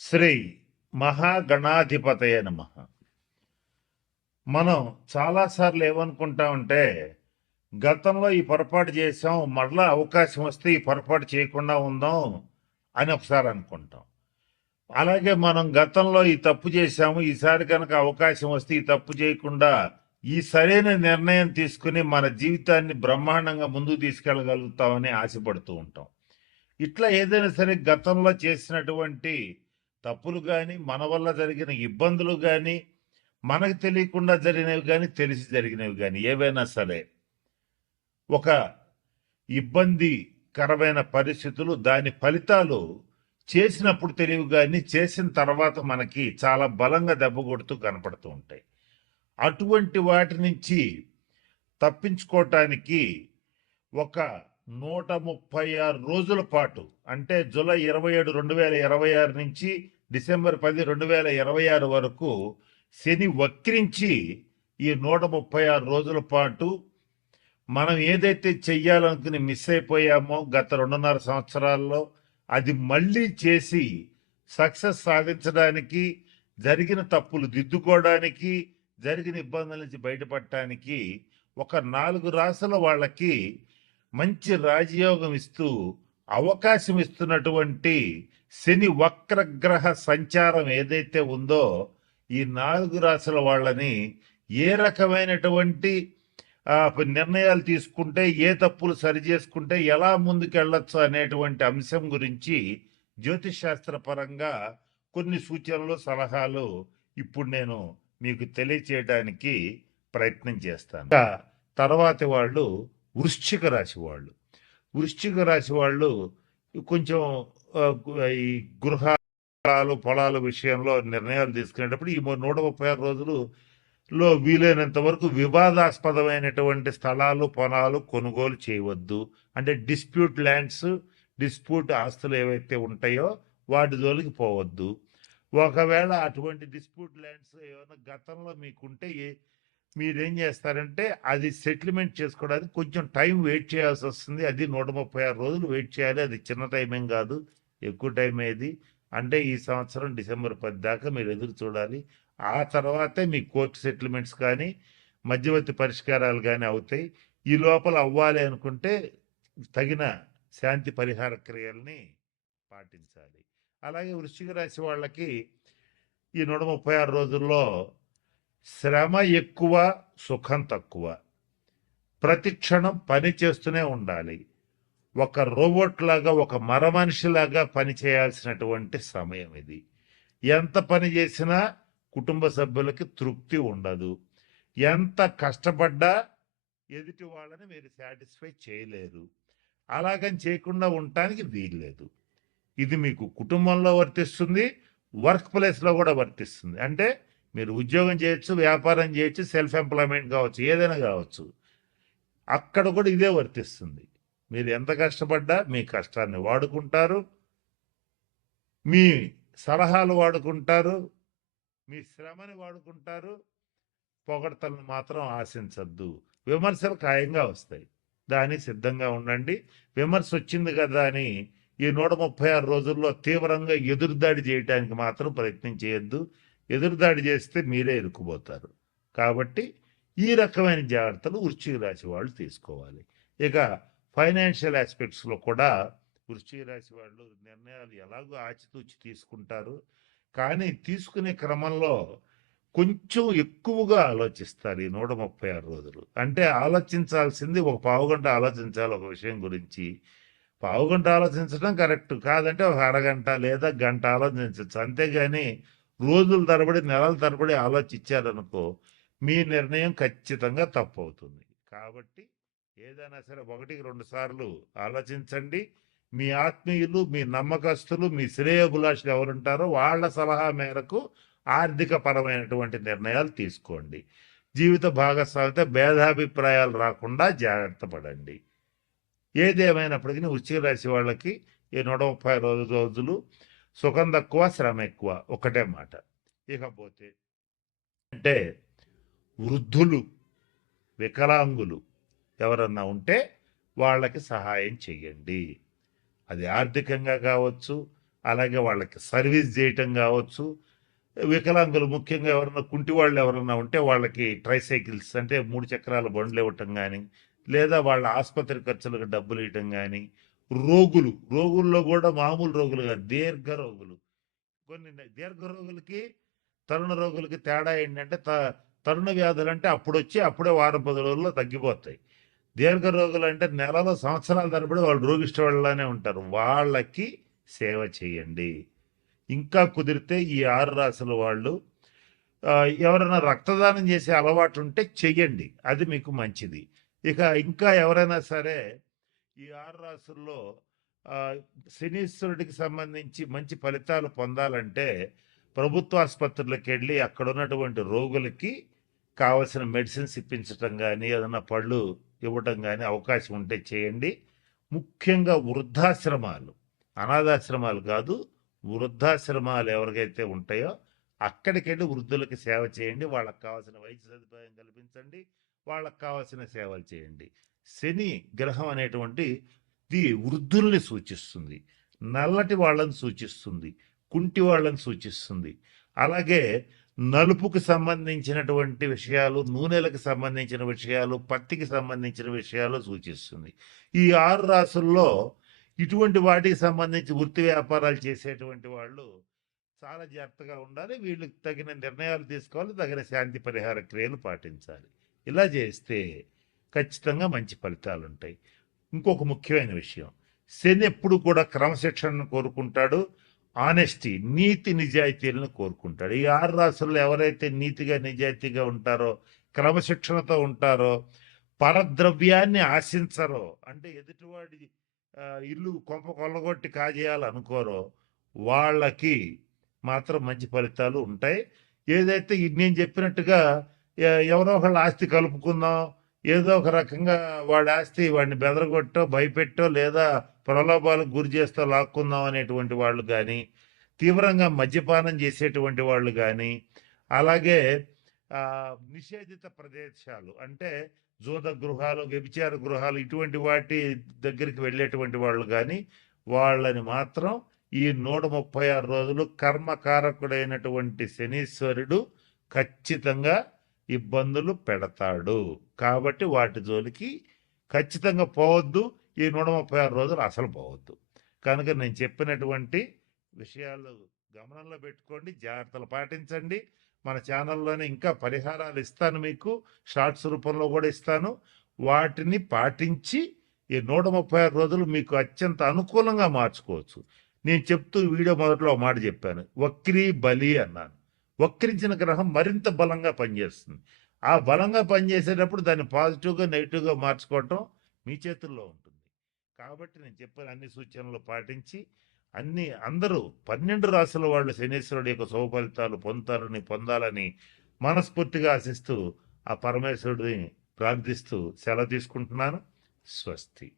శ్రీ మహాగణాధిపతయ నమః. మనం చాలాసార్లు ఏమనుకుంటామంటే, గతంలో ఈ పొరపాటు చేసాం, మరలా అవకాశం వస్తే ఈ పొరపాటు చేయకుండా ఉందాం అని ఒకసారి అనుకుంటాం. అలాగే మనం గతంలో ఈ తప్పు చేశాము, ఈసారి కనుక అవకాశం వస్తే ఈ తప్పు చేయకుండా ఈ సరైన నిర్ణయం తీసుకుని మన జీవితాన్ని బ్రహ్మాండంగా ముందుకు తీసుకెళ్ళగలుగుతామని ఆశపడుతూ ఉంటాం. ఇట్లా ఏదైనా సరే గతంలో చేసినటువంటి తప్పులు కానీ, మన వల్ల జరిగిన ఇబ్బందులు కానీ, మనకు తెలియకుండా జరిగినవి కానీ, తెలిసి జరిగినవి కానీ ఏవైనా సరే ఒక ఇబ్బందికరమైన పరిస్థితులు, దాని ఫలితాలు చేసినప్పుడు తెలియవు కానీ చేసిన తర్వాత మనకి చాలా బలంగా దెబ్బ కొడుతూ కనపడుతూ ఉంటాయి. అటువంటి వాటి నుంచి తప్పించుకోవటానికి ఒక 136 రోజుల పాటు, అంటే జూలై 27, 2026 నుంచి డిసెంబర్ 10, 2026 వరకు శని వక్రించి ఈ 136 రోజుల పాటు మనం ఏదైతే చెయ్యాలనుకుని మిస్ అయిపోయామో గత 2.5 సంవత్సరాల్లో, అది మళ్ళీ చేసి సక్సెస్ సాధించడానికి, జరిగిన తప్పులు దిద్దుకోవడానికి, జరిగిన ఇబ్బందుల నుంచి బయటపడటానికి ఒక 4 రాసుల వాళ్ళకి మంచి రాజయోగం ఇస్తూ అవకాశం ఇస్తున్నటువంటి శని వక్రగ్రహ సంచారం ఏదైతే ఉందో, ఈ 4 రాసుల వాళ్ళని ఏ రకమైనటువంటి నిర్ణయాలు తీసుకుంటే, ఏ తప్పులు సరి చేసుకుంటే ఎలా ముందుకెళ్ళొచ్చు అనేటువంటి అంశం గురించి జ్యోతిష్ శాస్త్ర పరంగా కొన్ని సూచనలు, సలహాలు ఇప్పుడు నేను మీకు తెలియచేయడానికి ప్రయత్నం చేస్తాను. తర్వాతి వాళ్ళు వృశ్చిక రాశి వాళ్ళు. వృశ్చిక రాశి వాళ్ళు కొంచెం ఈ గృహాలు, పొలాల విషయంలో నిర్ణయాలు తీసుకునేటప్పుడు ఈ 136 రోజులు వీలైనంత వరకు వివాదాస్పదమైనటువంటి స్థలాలు, పొలాలు కొనుగోలు చేయవద్దు. అంటే డిస్ప్యూట్ ల్యాండ్స్, డిస్ప్యూట్ ఆస్తులు ఏవైతే ఉంటాయో వాటి జోలికి పోవద్దు. ఒకవేళ అటువంటి డిస్ప్యూట్ ల్యాండ్స్ ఏమైనా గతంలో మీకుంటే మీరేం చేస్తారంటే అది సెటిల్మెంట్ చేసుకోవడానికి కొంచెం టైం వెయిట్ చేయాల్సి వస్తుంది. అది 136 రోజులు వెయిట్ చేయాలి. అది చిన్న టైం ఏం కాదు, ఎక్కువ టైం ఏది అంటే ఈ సంవత్సరం డిసెంబర్ 10 దాకా మీరు ఎదురు చూడాలి. ఆ తర్వాతే మీ కోర్టు సెటిల్మెంట్స్ కానీ, మధ్యవర్తి పరిష్కారాలు కానీ అవుతాయి. ఈ లోపల అవ్వాలి అనుకుంటే తగిన శాంతి పరిహార క్రియల్ని పాటించాలి. అలాగే వృశ్చిక రాశి వాళ్ళకి ఈ 136 రోజుల్లో శ్రమ ఎక్కువ, సుఖం తక్కువ. ప్రతి క్షణం పని చేస్తూనే ఉండాలి. ఒక రోబోట్ లాగా, ఒక మరమనిషిలాగా పని చేయాల్సినటువంటి సమయం ఇది. ఎంత పని చేసినా కుటుంబ సభ్యులకి తృప్తి ఉండదు. ఎంత కష్టపడ్డా ఎదుటి వాళ్ళని మీరు సాటిస్ఫై చేయలేరు. అలాగని చేయకుండా ఉండటానికి వీల్లేదు. ఇది మీకు కుటుంబంలో వర్తిస్తుంది, వర్క్ ప్లేస్లో కూడా వర్తిస్తుంది. అంటే మీరు ఉద్యోగం చేయొచ్చు, వ్యాపారం చేయొచ్చు, సెల్ఫ్ ఎంప్లాయ్మెంట్ కావచ్చు, ఏదైనా కావచ్చు, అక్కడ కూడా ఇదే వర్తిస్తుంది. మీరు ఎంత కష్టపడ్డా మీ కష్టాన్ని వాడుకుంటారు, మీ సలహాలు వాడుకుంటారు, మీ శ్రమని వాడుకుంటారు. పొగడ్తలను మాత్రం ఆశించద్దు. విమర్శలు ఖాయంగా వస్తాయి, దానికి సిద్ధంగా ఉండండి. విమర్శ వచ్చింది కదా అని ఈ 136 రోజుల్లో తీవ్రంగా ఎదురుదాడి చేయడానికి మాత్రం ప్రయత్నం చేయొద్దు. ఎదురుదాడి చేస్తే మీరే ఇరుక్కుపోతారు. కాబట్టి ఈ రకమైన జాగ్రత్తలు వృశ్చిక రాశి వాళ్ళు తీసుకోవాలి. ఇక ఫైనాన్షియల్ ఆస్పెక్ట్స్లో కూడా వృశ్చిక రాశి వాళ్ళు నిర్ణయాలు ఎలాగో ఆచితూచి తీసుకుంటారు. కానీ తీసుకునే క్రమంలో కొంచెం ఎక్కువగా ఆలోచిస్తారు ఈ 136 రోజులు. అంటే ఆలోచించాల్సింది ఒక పావుగంట ఆలోచించాలి ఒక విషయం గురించి. పావుగంట ఆలోచించడం కరెక్ట్ కాదంటే ఒక అరగంట లేదా గంట ఆలోచించవచ్చు. అంతేగాని రోజుల తరబడి, నెలల తరబడి ఆలోచించారనుకో మీ నిర్ణయం ఖచ్చితంగా తప్పు అవుతుంది. కాబట్టి ఏదైనా సరే 1-2 సార్లు ఆలోచించండి. మీ ఆత్మీయులు, మీ నమ్మకస్తులు, మీ శ్రేయోభిలాషులు ఎవరుంటారో వాళ్ళ సలహా మేరకు ఆర్థిక పరమైనటువంటి నిర్ణయాలు తీసుకోండి. జీవిత భాగస్వామితో భేదాభిప్రాయాలు రాకుండా జాగ్రత్త పడండి. ఏదేమైనప్పటికీ వృశ్చిక రాశి వాళ్ళకి ఈ 136 రోజులు సుఖం తక్కువ, శ్రమ ఎక్కువ, ఒకటే మాట. ఇకపోతే అంటే వృద్ధులు, వికలాంగులు ఎవరన్నా ఉంటే వాళ్ళకి సహాయం చెయ్యండి. అది ఆర్థికంగా కావచ్చు, అలాగే వాళ్ళకి సర్వీస్ చేయటం కావచ్చు. వికలాంగులు ముఖ్యంగా ఎవరన్నా కుంటి వాళ్ళు ఎవరన్నా ఉంటే వాళ్ళకి ట్రైసైకిల్స్ అంటే 3 చక్రాల బండ్లు ఇవ్వటం కానీ, లేదా వాళ్ళ ఆసుపత్రి ఖర్చులకు డబ్బులు ఇవ్వటం కానీ, రోగుల్లో కూడా మామూలు రోగులు కాదు, దీర్ఘ రోగులు. కొన్ని దీర్ఘ రోగులకి, తరుణ రోగులకి తేడా ఏంటంటే తరుణ వ్యాధులు అంటే అప్పుడొచ్చి అప్పుడే వారం 10 రోజుల్లో తగ్గిపోతాయి. దీర్ఘ రోగులు అంటే నెలలో సంవత్సరాల తరబడి వాళ్ళు రోగిష్టి వాళ్ళనే ఉంటారు. వాళ్ళకి సేవ చేయండి. ఇంకా కుదిరితే ఈ 6 రాసుల వాళ్ళు ఎవరైనా రక్తదానం చేసే అలవాటు ఉంటే చెయ్యండి, అది మీకు మంచిది. ఇక ఇంకా ఎవరైనా సరే ఈ 6 రాసుల్లో శనీశ్వరుడికి సంబంధించి మంచి ఫలితాలు పొందాలంటే ప్రభుత్వ ఆసుపత్రులకు వెళ్ళి అక్కడ ఉన్నటువంటి రోగులకి కావలసిన మెడిసిన్స్ ఇప్పించటం కానీ, ఏదైనా పళ్ళు ఇవ్వటం కానీ అవకాశం ఉంటే చేయండి. ముఖ్యంగా వృద్ధాశ్రమాలు, అనాథాశ్రమాలు కాదు, వృద్ధాశ్రమాలు ఎవరికైతే ఉంటాయో అక్కడికి వెళ్ళి వృద్ధులకి సేవ చేయండి. వాళ్ళకి కావాల్సిన వైద్య సదుపాయం కల్పించండి, వాళ్ళకి కావాల్సిన సేవలు చేయండి. శని గ్రహం అనేటువంటి వృద్ధుల్ని సూచిస్తుంది, నల్లటి వాళ్ళని సూచిస్తుంది, కుంటి వాళ్ళని సూచిస్తుంది. అలాగే నలుపుకు సంబంధించినటువంటి విషయాలు, నూనెలకు సంబంధించిన విషయాలు, పత్తికి సంబంధించిన విషయాలు సూచిస్తుంది. ఈ 6 రాసుల్లో ఇటువంటి వాటికి సంబంధించి వృత్తి వ్యాపారాలు చేసేటువంటి వాళ్ళు చాలా జాగ్రత్తగా ఉండాలి. వీళ్ళకి తగిన నిర్ణయాలు తీసుకోవాలి, తగిన శాంతి పరిహార క్రియలు పాటించాలి. ఇలా చేస్తే ఖచ్చితంగా మంచి ఫలితాలు ఉంటాయి. ఇంకొక ముఖ్యమైన విషయం, శని ఎప్పుడు కూడా క్రమశిక్షణను కోరుకుంటాడు, ఆనెస్టీ, నీతి నిజాయితీలను కోరుకుంటాడు. ఈ 6 రాసుల్లో ఎవరైతే నీతిగా నిజాయితీగా ఉంటారో, క్రమశిక్షణతో ఉంటారో, పరద్రవ్యాన్ని ఆశించరో, అంటే ఎదుటివాడి ఇల్లు కొంప కొల్లగొట్టి కాజేయాలనుకోరో, వాళ్ళకి మాత్రం మంచి ఫలితాలు ఉంటాయి. ఏదైతే నేను చెప్పినట్టుగా ఎవరో ఒకళ్ళ ఆస్తి కలుపుకుందాం, ఏదో ఒక రకంగా వాడి ఆస్తి వాడిని బెదరగొట్టో, భయపెట్టో, లేదా ప్రలోభాలకు గురి చేస్తూ లాక్కుందాం అనేటువంటి వాళ్ళు కానీ, తీవ్రంగా మద్యపానం చేసేటువంటి వాళ్ళు కానీ, అలాగే నిషేధిత ప్రదేశాలు అంటే జూద గృహాలు, వ్యభిచార గృహాలు, ఇటువంటి వాటి దగ్గరికి వెళ్ళేటువంటి వాళ్ళు కానీ, వాళ్ళని మాత్రం ఈ 136 రోజులు కర్మకారకుడైనటువంటి శనీశ్వరుడు ఖచ్చితంగా ఇబ్బందులు పెడతాడు. కాబట్టి వాటి జోలికి ఖచ్చితంగా పోవద్దు. ఈ 136 రోజులు అసలు పోవద్దు. కనుక నేను చెప్పినటువంటి విషయాలు గమనంలో పెట్టుకోండి, జాగ్రత్తలు పాటించండి. మన ఛానల్లోనే ఇంకా పరిహారాలు ఇస్తాను, మీకు షార్ట్స్ రూపంలో కూడా ఇస్తాను. వాటిని పాటించి ఈ 136 రోజులు మీకు అత్యంత అనుకూలంగా మార్చుకోవచ్చు. నేను చెప్తూ వీడియో మొదట్లో ఒక మాట చెప్పాను, వక్రీ బలి అన్నాను. వక్రించిన గ్రహం మరింత బలంగా పనిచేస్తుంది. ఆ బలంగా పనిచేసేటప్పుడు దాన్ని పాజిటివ్గా నెగిటివ్గా మార్చుకోవటం మీ చేతుల్లో ఉంటుంది. కాబట్టి నేను చెప్పిన అన్ని సూచనలు పాటించి అందరూ 12 రాసుల వాళ్ళు శనీశ్వరుడు యొక్క శుభ ఫలితాలు పొందాలని మనస్ఫూర్తిగా ఆశిస్తూ ఆ పరమేశ్వరుడిని ప్రార్థిస్తూ సెలవు తీసుకుంటున్నాను. స్వస్తి.